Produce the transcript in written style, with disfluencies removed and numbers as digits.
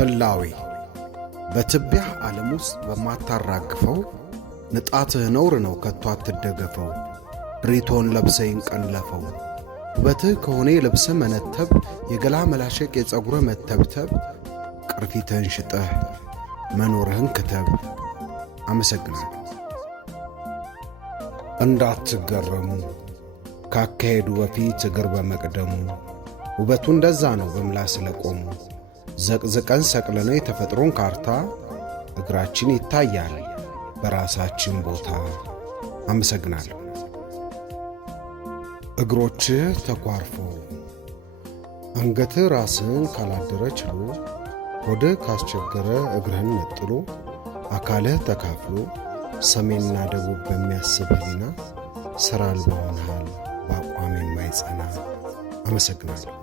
ህላዌ በትቢያ ዓለም ውስጥ በማታራግፈው ንጣትህ ነውር ነው ከቶ አትደገፈው። ብሪቶን ለብሰኝ ቀንለፈው ውበትህ ከሆነ የልብስ መነተብ የገላ መላሸቅ የፀጉረ መተብተብ ቅርፊትህን ሽጠህ መኖርህን ክትብ። አመሰግናለሁ። እንዳትገረሙ ካካሄዱ በፊት እግር በመቅደሙ ውበቱ እንደዛ ነው በምላስ ለቆሙ። ዘቅዝቀን ሰቅለነው የተፈጥሮን ካርታ እግራችን ይታያል በራሳችን ቦታ። አመሰግናለሁ። እግሮችህ ተኳርፎ አንገትህ ራስህን ካላደረ ችሎ ሆድህ ካስቸገረ እግርህን ነጥሎ አካልህ ተካፍሎ ሰሜንና ደቡብ በሚያስብ ሕሊና ሥራ አልባ ሆነሃል በአቋም የማይጸና። አመሰግናለሁ።